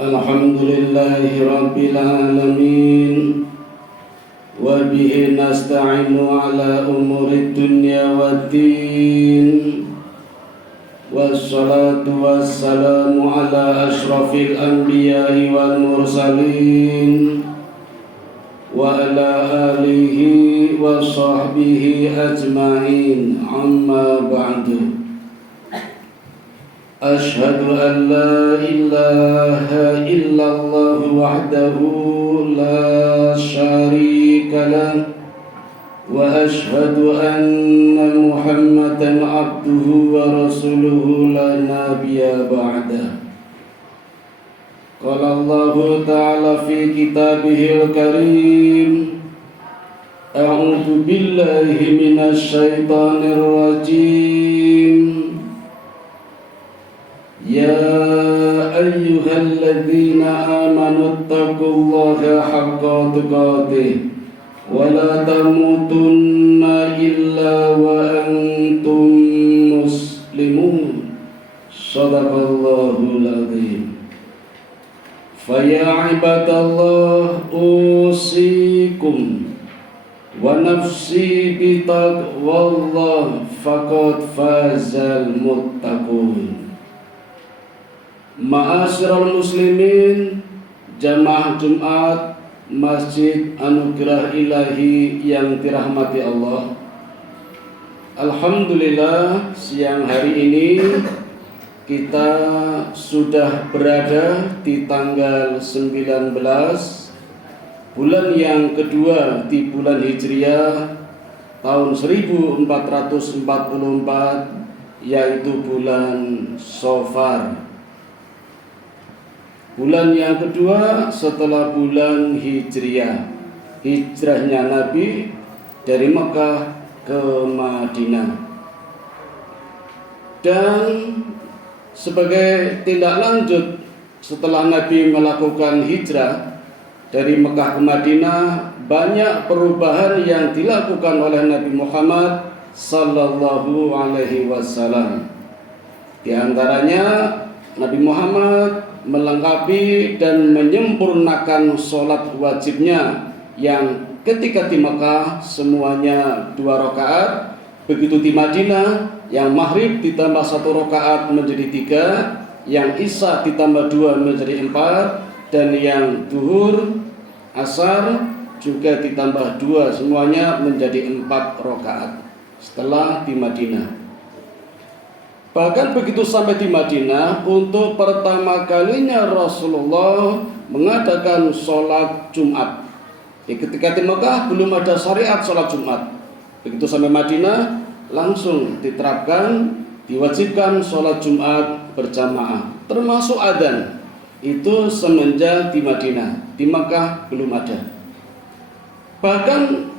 Alhamdulillahi Rabbil Alamin. Wa bihi nasta'inu ala umuri dunya waddin. Wassalatu wassalamu ala ashrafil anbiya'i wal mursalin wa ala alihi wa sahbihi ajma'in, amma ba'du. Ashhadu an la ilaha illallah wahdahu la syarika lah wa ashhadu anna Muhammadan abduhu wa rasuluhu la nabiyya ba'dah. Qala Allah ta'ala fi kitabihil karim, a'udzu billahi minasy syaithanir rajim. Ya ayyuhalladzina amanu taqullaha haqqa tuqatih wa la tamutunna illa wa antum muslimun. Shadaqallahul adzim. Fa ya ibadallah usikum wa nafsi bi taqwallah faqad fazal muttaqun. Ma'asyiral muslimin, jamaah Jumat Masjid Anugerah Ilahi yang dirahmati Allah. Alhamdulillah, siang hari ini kita sudah berada di tanggal 19 bulan yang kedua di bulan Hijriah tahun 1444, yaitu bulan Shofar. Bulan yang kedua setelah bulan Hijriah, hijrahnya Nabi dari Mekah ke Madinah. Dan sebagai tindak lanjut setelah Nabi melakukan hijrah dari Mekah ke Madinah, banyak perubahan yang dilakukan oleh Nabi Muhammad sallallahu alaihi wasallam. Di antaranya Nabi Muhammad melengkapi dan menyempurnakan sholat wajibnya yang ketika di Mekah semuanya 2 rakaat, begitu di Madinah yang maghrib ditambah 1 rakaat menjadi 3, yang isya ditambah 2 menjadi 4, dan yang duhur asar juga ditambah 2, semuanya menjadi 4 rakaat setelah di Madinah. Bahkan begitu sampai di Madinah, untuk pertama kalinya Rasulullah mengadakan sholat Jumat. Ketika di Mekah belum ada syariat sholat Jumat. Begitu sampai Madinah langsung diterapkan, diwajibkan sholat Jumat berjamaah, termasuk adzan. Itu semenjak di Madinah. Di Mekah belum ada. Bahkan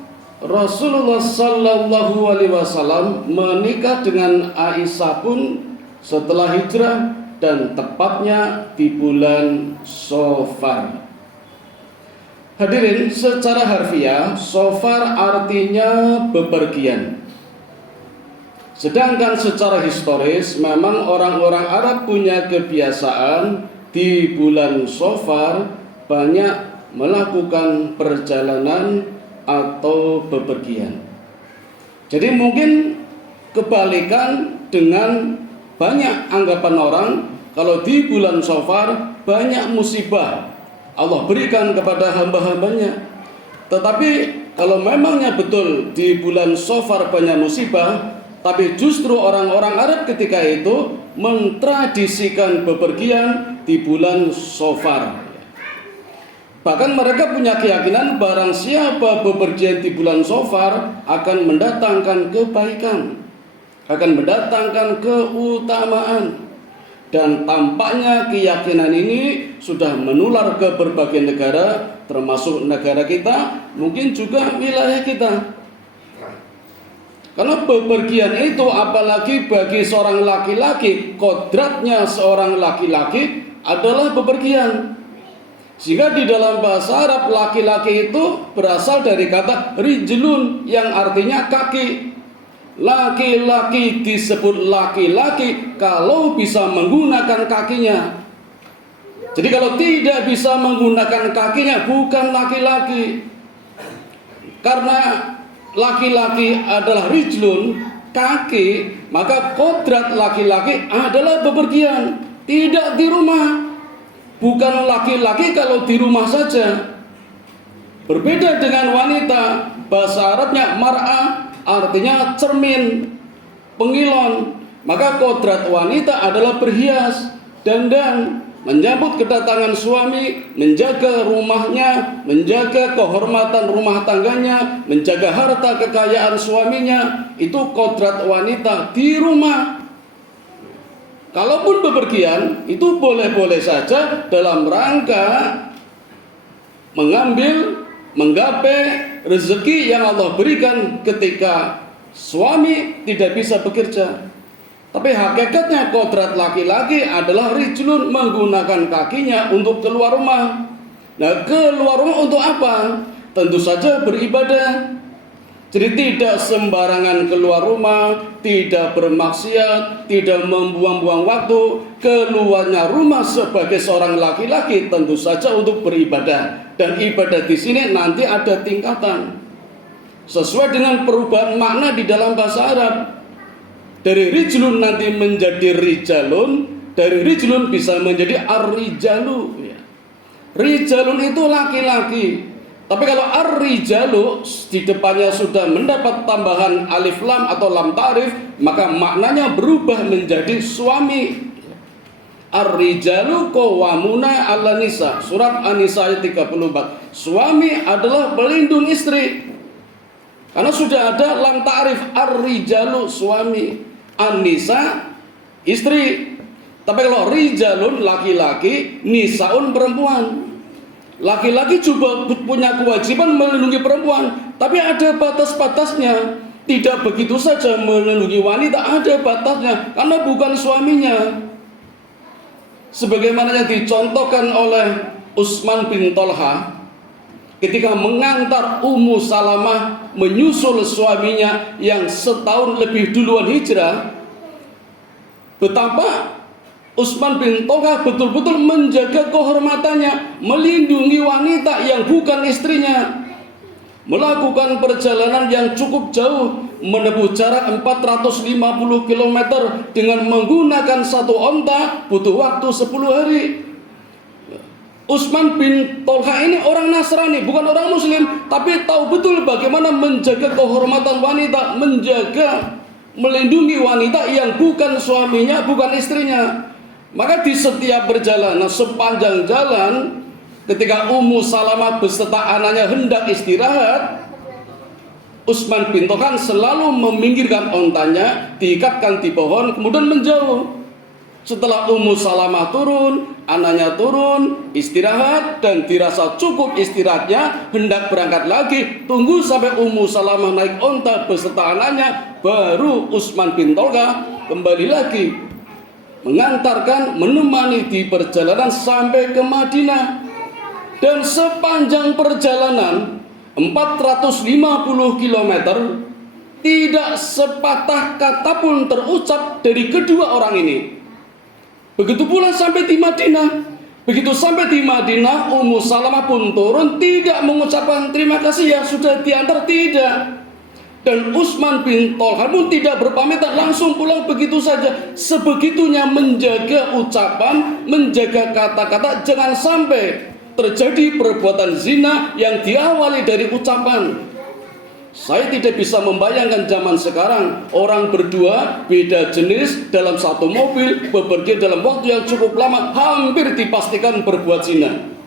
Rasulullah sallallahu alaihi wasallam menikah dengan Aisyah pun setelah hijrah, dan tepatnya di bulan Shofar. Hadirin, secara harfiah Shofar artinya bepergian. Sedangkan secara historis memang orang-orang Arab punya kebiasaan di bulan Shofar banyak melakukan perjalanan atau bepergian. Jadi mungkin kebalikan dengan banyak anggapan orang, kalau di bulan Shofar banyak musibah Allah berikan kepada hamba-hambanya. Tetapi kalau memangnya betul di bulan Shofar banyak musibah, tapi justru orang-orang Arab ketika itu mentradisikan bepergian di bulan Shofar. Bahkan mereka punya keyakinan barang siapa bepergian di bulan Shofar akan mendatangkan kebaikan, akan mendatangkan keutamaan. Dan tampaknya keyakinan ini sudah menular ke berbagai negara, termasuk negara kita, mungkin juga wilayah kita. Karena bepergian itu, apalagi bagi seorang laki-laki, kodratnya seorang laki-laki adalah bepergian. Sehingga di dalam bahasa Arab laki-laki itu berasal dari kata rijlun yang artinya kaki. Laki-laki disebut laki-laki kalau bisa menggunakan kakinya. Jadi kalau tidak bisa menggunakan kakinya, bukan laki-laki. Karena laki-laki adalah rijlun, kaki, maka kodrat laki-laki adalah bepergian, tidak di rumah. Bukan laki-laki kalau di rumah saja. Berbeda dengan wanita, bahasa Arabnya mar'ah, artinya cermin, pengilon. Maka kodrat wanita adalah berhias, dandan, menyambut kedatangan suami, menjaga rumahnya, menjaga kehormatan rumah tangganya, menjaga harta kekayaan suaminya. Itu kodrat wanita di rumah. Kalaupun bepergian, itu boleh-boleh saja dalam rangka mengambil, menggapai rezeki yang Allah berikan ketika suami tidak bisa bekerja. Tapi hakikatnya kodrat laki-laki adalah rijlun, menggunakan kakinya untuk keluar rumah. Nah, keluar rumah untuk apa? Tentu saja beribadah. Jadi tidak sembarangan keluar rumah, tidak bermaksiat, tidak membuang-buang waktu. Keluarnya rumah sebagai seorang laki-laki tentu saja untuk beribadah. Dan ibadah di sini nanti ada tingkatan. Sesuai dengan perubahan makna di dalam bahasa Arab. Dari rijlun nanti menjadi rijalun, dari rijlun bisa menjadi ar-rijalu. Rijalun itu laki-laki. Tapi kalau ar-rijalu di depannya sudah mendapat tambahan alif lam atau lam ta'rif, maka maknanya berubah menjadi suami. Ar-rijalu qawwamuna 'alan nisa. Surat An-Nisa ayat 34. Suami adalah pelindung istri. Karena sudah ada lam ta'rif, ar-rijalu suami, an-nisa istri. Tapi kalau rijalun laki-laki, nisaun perempuan. Laki-laki juga punya kewajiban melindungi perempuan, tapi ada batas-batasnya. Tidak begitu saja melindungi wanita, ada batasnya, karena bukan suaminya. Sebagaimana yang dicontohkan oleh Utsman bin Tolha ketika mengantar Ummu Salamah menyusul suaminya yang setahun lebih duluan hijrah, betapa Utsman bin Tolha betul-betul menjaga kehormatannya, melindungi wanita yang bukan istrinya, melakukan perjalanan yang cukup jauh, menempuh jarak 450 km dengan menggunakan satu onta, butuh waktu 10 hari. Utsman bin Tolha ini orang Nasrani, bukan orang Muslim, tapi tahu betul bagaimana menjaga kehormatan wanita, melindungi wanita yang bukan suaminya, bukan istrinya. Maka di setiap perjalanan, sepanjang jalan, ketika Ummu Salamah beserta anaknya hendak istirahat, Utsman bin Tolha selalu meminggirkan ontanya, diikatkan di pohon, kemudian menjauh. Setelah Ummu Salamah turun, anaknya turun, istirahat, dan dirasa cukup istirahatnya, hendak berangkat lagi, tunggu sampai Ummu Salamah naik onta beserta anaknya, baru Utsman bin Tolha kembali lagi mengantarkan, menemani di perjalanan sampai ke Madinah. Dan sepanjang perjalanan 450 km tidak sepatah kata pun terucap dari kedua orang ini. Begitu pula sampai di Madinah. Begitu sampai di Madinah, Ummu Salamah pun turun, tidak mengucapkan terima kasih ya sudah diantar, tidak. Dan Utsman bin Tolha pun tidak berpamitan, langsung pulang begitu saja. Sebegitunya menjaga ucapan, menjaga kata-kata, jangan sampai terjadi perbuatan zina yang diawali dari ucapan. Saya tidak bisa membayangkan zaman sekarang orang berdua beda jenis dalam satu mobil bepergian dalam waktu yang cukup lama, hampir dipastikan berbuat zina.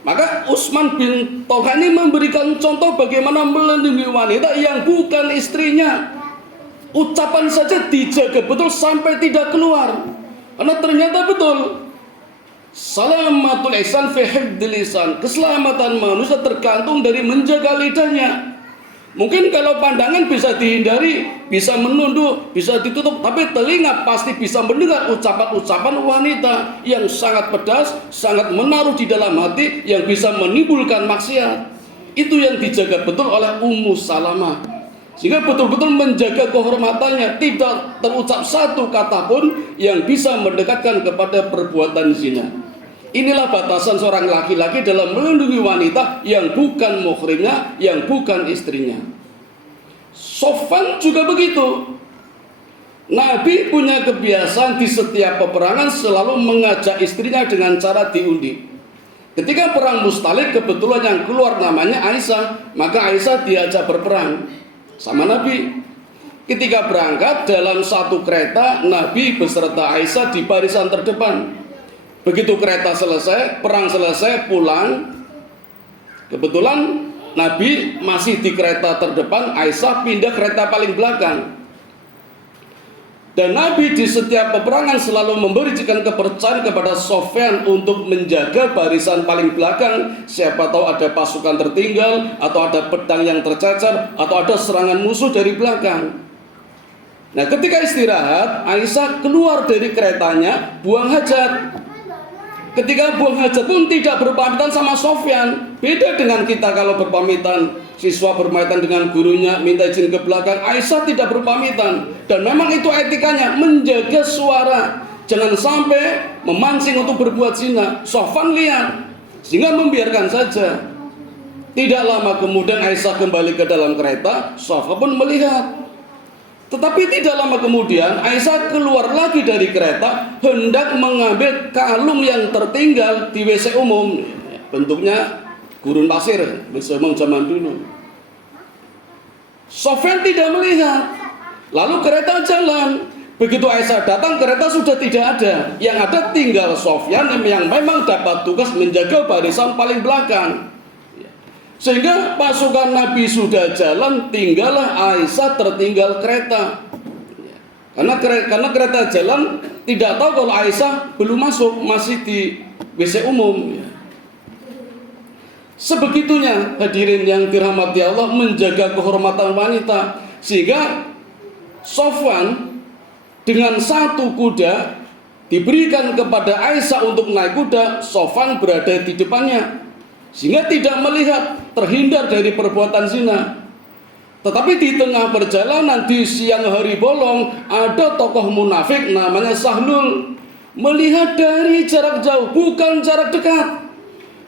Maka Utsman bin Tolha ini memberikan contoh bagaimana melindungi wanita yang bukan istrinya. Ucapan saja dijaga betul sampai tidak keluar. Karena ternyata betul, salamatul ihsan fi hifdzil lisan. Keselamatan manusia tergantung dari menjaga lidahnya. Mungkin kalau pandangan bisa dihindari, bisa menunduk, bisa ditutup, tapi telinga pasti bisa mendengar ucapan-ucapan wanita yang sangat pedas, sangat menaruh di dalam hati, yang bisa menimbulkan maksiat. Itu yang dijaga betul oleh Ummu Salamah, sehingga betul-betul menjaga kehormatannya, tidak terucap satu kata pun yang bisa mendekatkan kepada perbuatan zina. Inilah batasan seorang laki-laki dalam melindungi wanita yang bukan muhrimnya, yang bukan istrinya. Sofwan juga begitu. Nabi punya kebiasaan di setiap peperangan selalu mengajak istrinya dengan cara diundi. Ketika perang Mustalik, kebetulan yang keluar namanya Aisyah, maka Aisyah diajak berperang sama Nabi. Ketika berangkat dalam satu kereta, Nabi beserta Aisyah di barisan terdepan. Begitu kereta selesai, perang selesai, pulang. Kebetulan Nabi masih di kereta terdepan, Aisyah pindah kereta paling belakang. Dan Nabi di setiap peperangan selalu memberikan kepercayaan kepada Sofyan untuk menjaga barisan paling belakang. Siapa tahu ada pasukan tertinggal, atau ada pedang yang tercecer, atau ada serangan musuh dari belakang. Nah, ketika istirahat, Aisyah keluar dari keretanya, buang hajat. Ketika buang hajat pun tidak berpamitan sama Sofyan. Beda dengan kita kalau berpamitan, siswa berpamitan dengan gurunya, minta izin ke belakang. Aisyah tidak berpamitan. Dan memang itu etikanya, menjaga suara, jangan sampai memancing untuk berbuat zina. Sofyan lihat, sehingga membiarkan saja. Tidak lama kemudian Aisyah kembali ke dalam kereta, Sofyan pun melihat. Tetapi tidak lama kemudian Aisyah keluar lagi dari kereta, hendak mengambil kalung yang tertinggal di WC umum. Bentuknya gurun pasir, WC umum zaman dulu. Sofyan tidak melihat. Lalu kereta jalan. Begitu Aisyah datang, kereta sudah tidak ada. Yang ada tinggal Sofyan yang memang dapat tugas menjaga barisan paling belakang. Sehingga pasukan Nabi sudah jalan, tinggallah Aisyah tertinggal kereta. Karena kereta jalan, tidak tahu kalau Aisyah belum masuk, masih di WC umum. Sebegitunya hadirin yang dirahmati Allah menjaga kehormatan wanita. Sehingga Sofwan dengan satu kuda diberikan kepada Aisyah untuk naik kuda, Sofwan berada di depannya. Sehingga tidak melihat, terhindar dari perbuatan zina. Tetapi di tengah perjalanan di siang hari bolong, ada tokoh munafik namanya Sahlul. Melihat dari jarak jauh, bukan jarak dekat.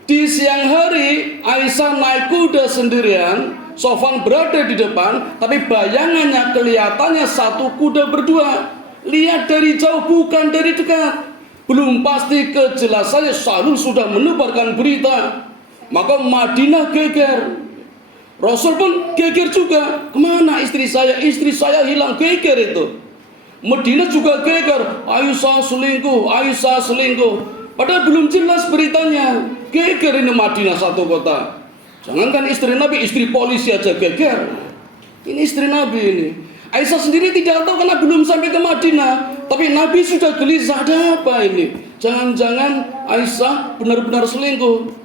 Di siang hari Aisyah naik kuda sendirian, Sofwan berada di depan, tapi bayangannya kelihatannya satu kuda berdua. Lihat dari jauh, bukan dari dekat. Belum pasti kejelasannya, Sahlul sudah menebarkan berita. Maka Madinah geger. Rasul pun geger juga. Kemana istri saya? Istri saya hilang, geger itu. Madinah juga geger. Aisyah selingkuh, Aisyah selingkuh. Padahal belum jelas beritanya. Geger ini Madinah satu kota. Jangankan istri Nabi, istri polisi aja geger. Ini istri Nabi ini. Aisyah sendiri tidak tahu karena belum sampai ke Madinah. Tapi Nabi sudah gelisah, ada apa ini? Jangan-jangan Aisyah benar-benar selingkuh.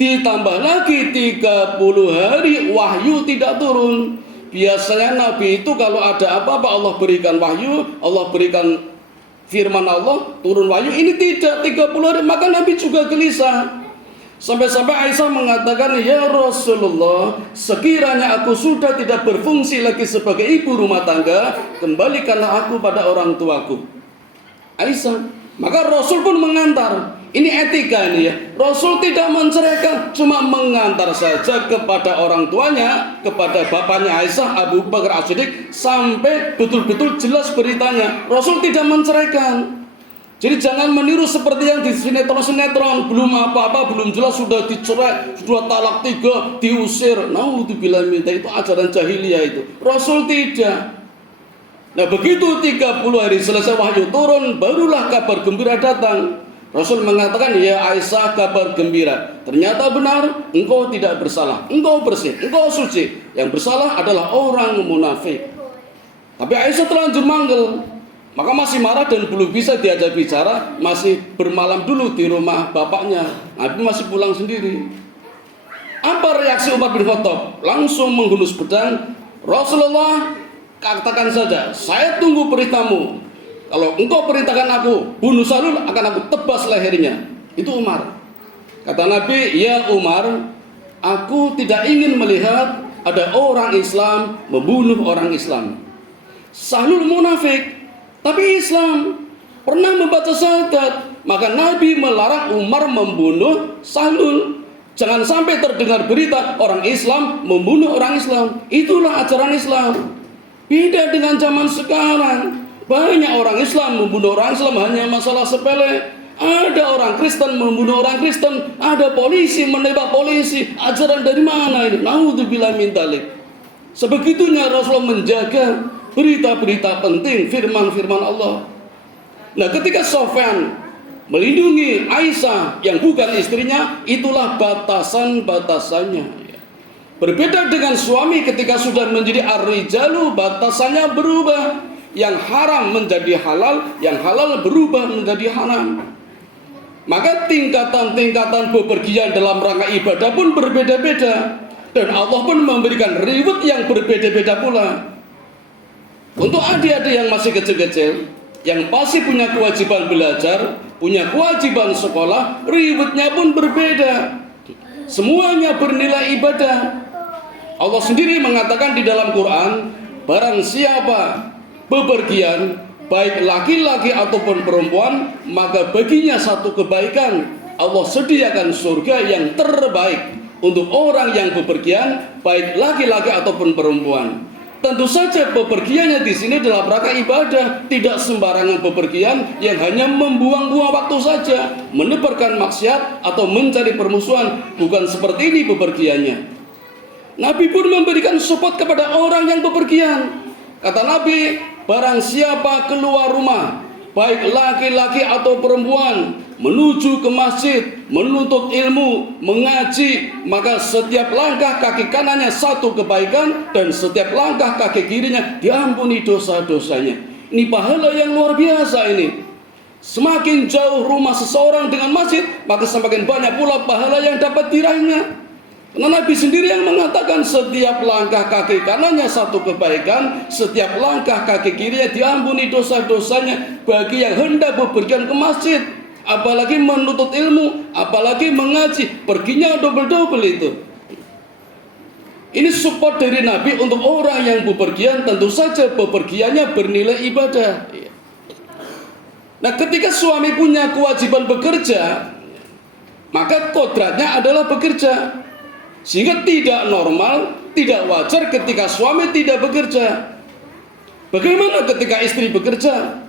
Ditambah lagi 30 hari wahyu tidak turun. Biasanya Nabi itu kalau ada apa-apa Allah berikan wahyu, Allah berikan firman Allah, turun wahyu. Ini tidak 30 hari, maka Nabi juga gelisah. Sampai-sampai Aisyah mengatakan, ya Rasulullah, sekiranya aku sudah tidak berfungsi lagi sebagai ibu rumah tangga, kembalikanlah aku pada orang tuaku. Aisyah, maka Rasul pun mengantar. Ini etika ini ya. Rasul tidak menceraikan, cuma mengantar saja kepada orang tuanya, kepada bapaknya Aisyah, Abu Bakar As-Siddiq, sampai betul-betul jelas beritanya. Rasul tidak menceraikan. Jadi jangan meniru seperti yang di sinetron-sinetron, belum apa-apa, belum jelas sudah dicerai, sudah talak 3, diusir. Naudzubillah minta, itu ajaran jahiliyah itu. Rasul tidak. Nah, begitu 30 hari selesai wahyu turun, barulah kabar gembira datang. Rasul mengatakan, ya Aisyah, kabar gembira. Ternyata benar, engkau tidak bersalah, engkau bersih, engkau suci. Yang bersalah adalah orang munafik. Tapi Aisyah terlanjur manggil, maka masih marah dan belum bisa diajak bicara. Masih bermalam dulu di rumah bapaknya. Nabi masih pulang sendiri. Apa reaksi Umar bin Khattab? Langsung menghunus pedang. Rasulullah, katakan saja, saya tunggu perintahmu. Kalau engkau perintahkan aku bunuh Sahlul, akan aku tebas lehernya. Itu Umar. Kata Nabi, ya Umar, aku tidak ingin melihat ada orang Islam membunuh orang Islam. Sahlul munafik, tapi Islam. pernah membaca syahadat. Maka Nabi melarang Umar membunuh Sahlul. Jangan sampai terdengar berita orang Islam membunuh orang Islam. Itulah ajaran Islam. Beda dengan zaman sekarang. Banyak orang Islam membunuh orang Islam hanya masalah sepele. Ada orang Kristen membunuh orang Kristen. Ada polisi menembak polisi. Ajaran dari mana ini? Naudzubillah min dzalik. Sebegitunya Rasulullah menjaga berita-berita penting, firman-firman Allah. Nah, ketika Sofyan melindungi Aisyah yang bukan istrinya, itulah batasan-batasannya. Berbeda dengan suami ketika sudah menjadi ar-rijalu, batasannya berubah. Yang haram menjadi halal, yang halal berubah menjadi haram. Maka tingkatan-tingkatan bepergian dalam rangka ibadah pun berbeda-beda. Dan Allah pun memberikan reward yang berbeda-beda pula. Untuk adik-adik yang masih kecil-kecil, yang pasti punya kewajiban belajar, punya kewajiban sekolah, rewardnya pun berbeda. Semuanya bernilai ibadah. Allah sendiri mengatakan di dalam Quran, barang siapa bepergian, baik laki-laki ataupun perempuan, maka baginya satu kebaikan. Allah sediakan surga yang terbaik untuk orang yang bepergian, baik laki-laki ataupun perempuan. Tentu saja bepergiannya di sini dalam rangka ibadah, tidak sembarangan bepergian yang hanya membuang-buang waktu saja, menebarkan maksiat atau mencari permusuhan. Bukan seperti ini bepergiannya. Nabi pun memberikan support kepada orang yang bepergian. Kata Nabi, barang siapa keluar rumah, baik laki-laki atau perempuan, menuju ke masjid, menuntut ilmu, mengaji, maka setiap langkah kaki kanannya satu kebaikan, dan setiap langkah kaki kirinya diampuni dosa-dosanya. Ini pahala yang luar biasa ini. Semakin jauh rumah seseorang dengan masjid, maka semakin banyak pula pahala yang dapat diraihnya. Karena Nabi sendiri yang mengatakan setiap langkah kaki kanannya satu kebaikan, setiap langkah kaki kirinya diampuni dosa-dosanya. Bagi yang hendak bepergian ke masjid, apalagi menuntut ilmu, apalagi mengaji, perginya double-double itu. Ini support dari Nabi untuk orang yang bepergian. Tentu saja bepergiannya bernilai ibadah. Nah, ketika suami punya kewajiban bekerja, maka kodratnya adalah bekerja. Sehingga tidak normal, tidak wajar ketika suami tidak bekerja. Bagaimana ketika istri bekerja?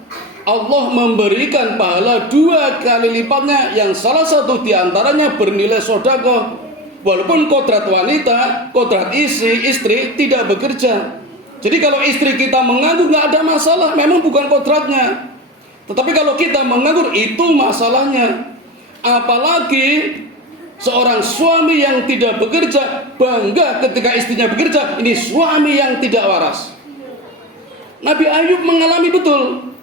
Allah memberikan pahala 2 kali lipatnya, yang salah satu diantaranya bernilai sedekah. Walaupun kodrat wanita, kodrat istri tidak bekerja. Jadi kalau istri kita menganggur nggak ada masalah, memang bukan kodratnya. Tetapi kalau kita menganggur itu masalahnya. Apalagi seorang suami yang tidak bekerja bangga ketika istrinya bekerja, ini suami yang tidak waras. Nabi Ayub mengalami betul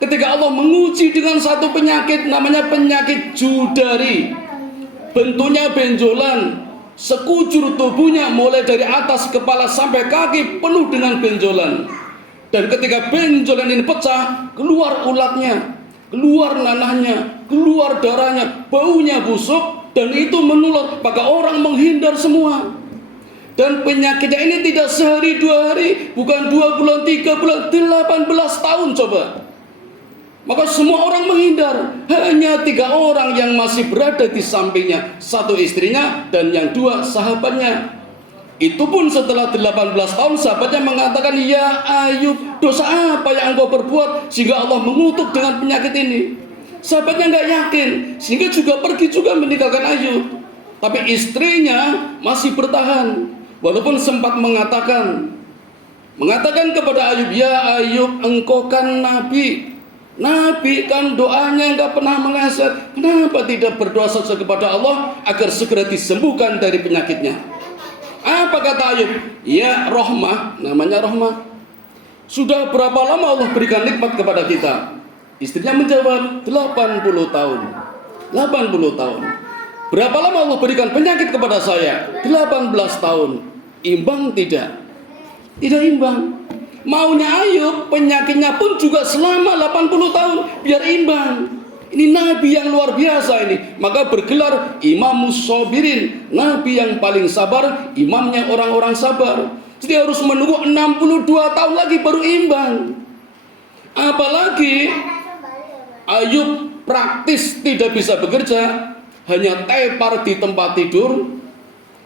ketika Allah menguji dengan satu penyakit, namanya penyakit judari. Bentuknya benjolan, sekujur tubuhnya mulai dari atas kepala sampai kaki penuh dengan benjolan. Dan ketika benjolan ini pecah, keluar ulatnya, keluar nanahnya, keluar darahnya, baunya busuk, dan itu menular, maka orang menghindar semua. Dan penyakitnya ini tidak sehari 2 hari, bukan 2 bulan, 3 bulan, 18 tahun coba. Maka semua orang menghindar. Hanya 3 orang yang masih berada di sampingnya, 1 istrinya dan yang 2 sahabatnya. Itu pun setelah 18 tahun sahabatnya mengatakan, ya Ayub, dosa apa yang engkau perbuat sehingga Allah mengutuk dengan penyakit ini? Sahabatnya nggak yakin, sehingga juga pergi juga meninggalkan Ayub. Tapi istrinya masih bertahan, walaupun sempat mengatakan kepada Ayub, ya Ayub, engkau kan nabi. Nabi kan doanya nggak pernah meleset. Kenapa tidak berdoa saja kepada Allah agar segera disembuhkan dari penyakitnya? Apa kata Ayub? Ya Rohmah, namanya Rohmah. Sudah berapa lama Allah berikan nikmat kepada kita? Istrinya menjawab, 80 tahun. 80 tahun. Berapa lama Allah berikan penyakit kepada saya? 18 tahun. Imbang tidak? Tidak imbang. Maunya Ayub, penyakitnya pun juga selama 80 tahun, biar imbang. Ini Nabi yang luar biasa ini. Maka bergelar Imamus Sabirin, Nabi yang paling sabar, imamnya orang-orang sabar. Jadi harus menunggu 62 tahun lagi baru imbang. Apalagi Ayub praktis tidak bisa bekerja, hanya tepar di tempat tidur.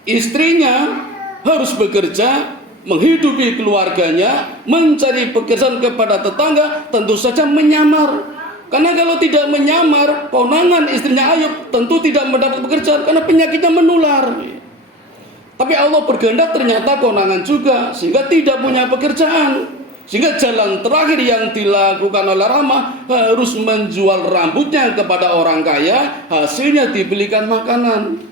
Istrinya harus bekerja, menghidupi keluarganya, mencari pekerjaan kepada tetangga, tentu saja menyamar. Karena kalau tidak menyamar, konangan istrinya Ayub tentu tidak mendapat pekerjaan karena penyakitnya menular. Tapi Allah berkehendak ternyata konangan juga, sehingga tidak punya pekerjaan. Sehingga jalan terakhir yang dilakukan oleh Rahmah harus menjual rambutnya kepada orang kaya, hasilnya dibelikan makanan.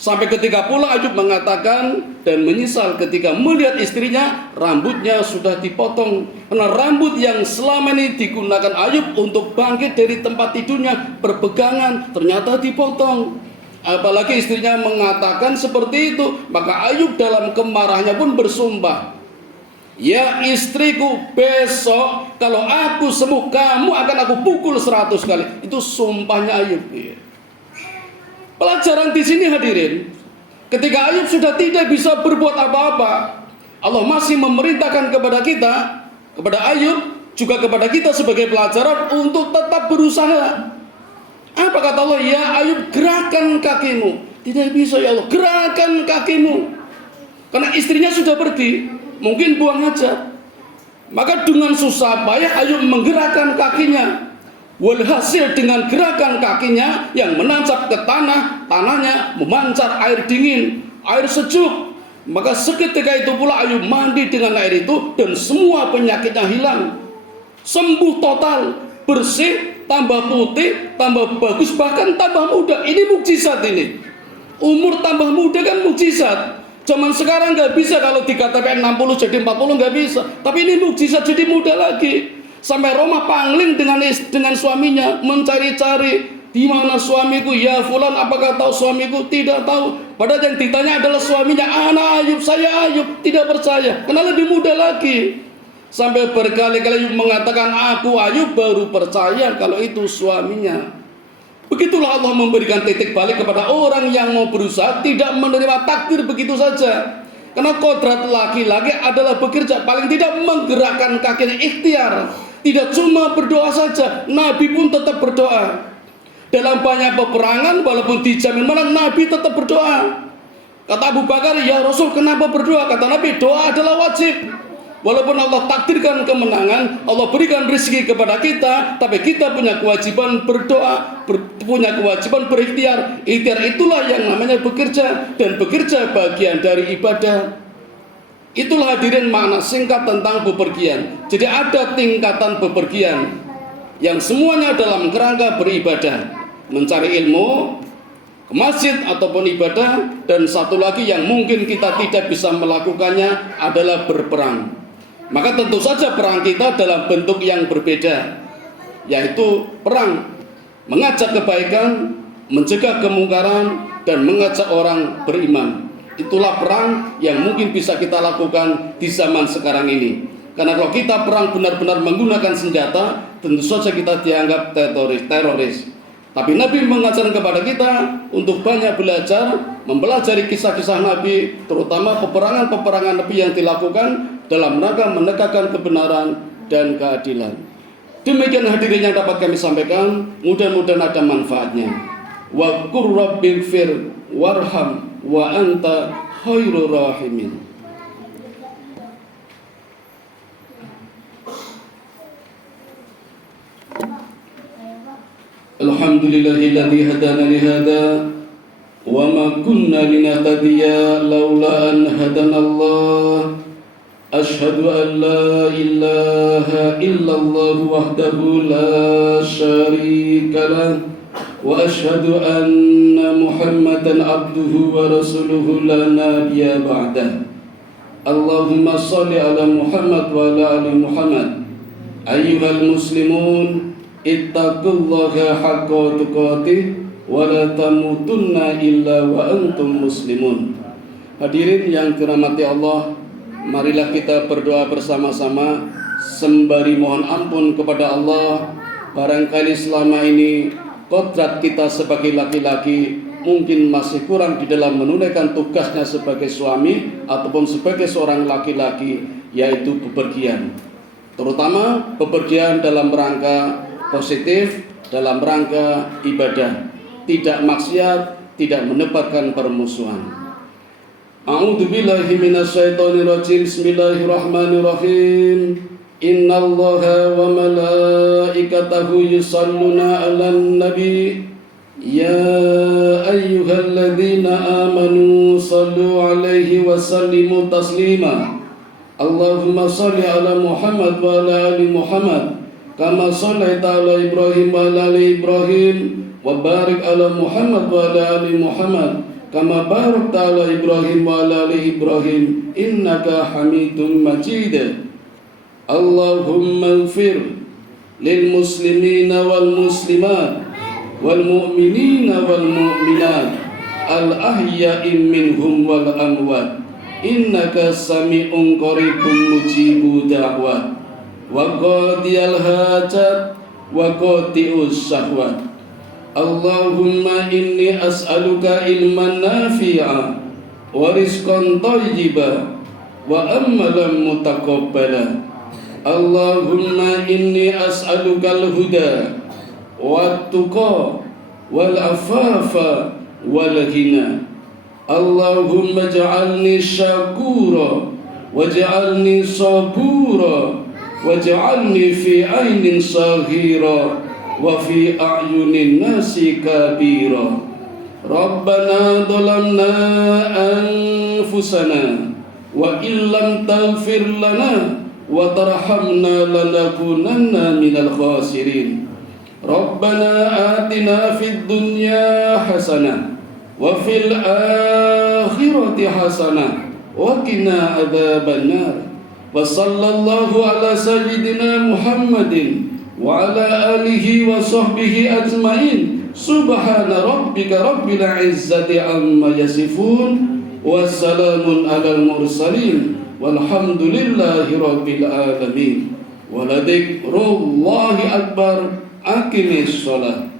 Sampai ketika pula Ayub mengatakan dan menyesal ketika melihat istrinya rambutnya sudah dipotong. Karena rambut yang selama ini digunakan Ayub untuk bangkit dari tempat tidurnya berpegangan ternyata dipotong. Apalagi istrinya mengatakan seperti itu, maka Ayub dalam kemarahannya pun bersumpah, "Ya istriku, besok kalau aku sembuh kamu akan aku pukul 100 kali." Itu sumpahnya Ayub. Pelajaran di sini hadirin, ketika Ayub sudah tidak bisa berbuat apa-apa, Allah masih memerintahkan kepada kita, kepada Ayub, juga kepada kita sebagai pelajaran untuk tetap berusaha. Apa kata Allah? "Ya Ayub, gerakan kakimu." Tidak bisa ya Allah, gerakan kakimu. Karena istrinya sudah pergi, mungkin buang hajat. Maka dengan susah payah Ayub menggerakkan kakinya. Walhasil dengan gerakan kakinya yang menancap ke tanah, tanahnya memancar air dingin, air sejuk. Maka seketika itu pula Ayub mandi dengan air itu dan semua penyakitnya hilang. Sembuh total, bersih, tambah putih, tambah bagus, bahkan tambah muda. Ini mukjizat ini. Umur tambah muda kan mukjizat. Zaman sekarang nggak bisa, kalau dikatakan 60 jadi 40 nggak bisa. Tapi ini mukjizat, jadi muda lagi. Sampai Roma pangling dengan suaminya, mencari-cari di mana suamiku, ya fulan apakah tahu suamiku? Tidak tahu. Padahal yang ditanya adalah suaminya. "Anak Ayub, saya Ayub." Tidak percaya, karena lebih muda lagi. Sampai berkali-kali Ayub mengatakan, "Aku Ayub baru percaya kalau itu suaminya." Begitulah Allah memberikan titik balik kepada orang yang mau berusaha, tidak menerima takdir begitu saja. Karena kodrat laki-laki adalah bekerja, paling tidak menggerakkan kakinya, ikhtiar. Tidak cuma berdoa saja, Nabi pun tetap berdoa. Dalam banyak peperangan, walaupun dijamin menang, Nabi tetap berdoa. Kata Abu Bakar, "Ya Rasul, kenapa berdoa?" Kata Nabi, "Doa adalah wajib. Walaupun Allah takdirkan kemenangan, Allah berikan rezeki kepada kita, tapi kita punya kewajiban berdoa, punya kewajiban berikhtiar. Ikhtiar itulah yang namanya bekerja, dan bekerja bagian dari ibadah." Itulah hadirin makna singkat tentang bepergian. Jadi ada tingkatan bepergian yang semuanya dalam kerangka beribadah, mencari ilmu, ke masjid ataupun ibadah, dan satu lagi yang mungkin kita tidak bisa melakukannya adalah berperang. Maka tentu saja perang kita dalam bentuk yang berbeda, yaitu perang mengajak kebaikan, mencegah kemungkaran, dan mengajak orang beriman. Itulah perang yang mungkin bisa kita lakukan di zaman sekarang ini. Karena kalau kita perang benar-benar menggunakan senjata, tentu saja kita dianggap teroris. Tapi Nabi mengajarkan kepada kita untuk banyak belajar, mempelajari kisah-kisah Nabi, terutama peperangan-peperangan Nabi yang dilakukan dalam rangka menegakkan kebenaran dan keadilan. Demikian hadirin yang dapat kami sampaikan, mudah-mudahan ada manfaatnya. Wa qur rabbighfir warham wa anta khairur rahimin. Alhamdulillahilladzi hadana li hada wa ma kunna linahtadiya laula an hadanallah. Asyhadu an la ilaha illallah wahdahu la syarika lah wa asyhadu anna Muhammadan abduhu wa rasuluhu la nabiyya ba'dah. Allahumma shalli ala Muhammad wa ala ali Muhammad. Ayyuhal muslimun, ittaqullaha haqqa tuqatih wa la tamutunna illa wa antum muslimun. Hadirin yang dirahmati Allah, marilah kita berdoa bersama-sama sembari mohon ampun kepada Allah. Barangkali selama ini kodrat kita sebagai laki-laki mungkin masih kurang di dalam menunaikan tugasnya sebagai suami ataupun sebagai seorang laki-laki, yaitu bepergian. Terutama bepergian dalam rangka positif, dalam rangka ibadah, tidak maksiat, tidak menebarkan permusuhan. A'udzubillahi minasyaitonirrajim. Bismillahirrahmanirrahim. Innallaha wa malaikatahu yusalluna 'alan nabi. Ya ayyuhalladzina amanu sallu 'alaihi wa sallimu taslima. Allahumma salli 'ala Muhammad wa 'ala ali Muhammad kama shallaita 'ala Ibrahim wa 'ala ali Ibrahim wa barik 'ala Muhammad wa 'ala ali Muhammad kama barakta 'ala Ibrahim wa 'ala ali Ibrahim innaka Hamidum Majid. Allahumma ighfir lil muslimina wal muslimat wal mu'minina wal mu'minat al ahya'i minhum wal amwat innaka sami'un qaribun mujibu da'wat wa qadiyal hajat wa qati'us syahwat. Allahumma inni as'aluka ilman nafi'a wa rizqan thayyiba wa amalan mutaqabbala. Allahumma inni as'aluka al-huda wa tuqa wal afafa wal ghina. Allahumma ja'alni syakura waj'alni sabura waj'alni fi ainin saghira wa fi a'yunin nasi kabira. Rabbana dhalamna anfusana wa illam taghfir lana wa tarhamna lanakunanna minal khasirin. Rabbana atina fid dunya hasanah wa fil akhirati hasanah wa qina adzabannar. Wa sallallahu ala sayyidina Muhammadin wa ala alihi wa sahbihi ajmain. Subhana rabbika rabbil izzati amma yasifun wa salamun alal mursalin walhamdulillahi rabbil alamin. Wa ladikrullahi akbar. Aqimis shalah.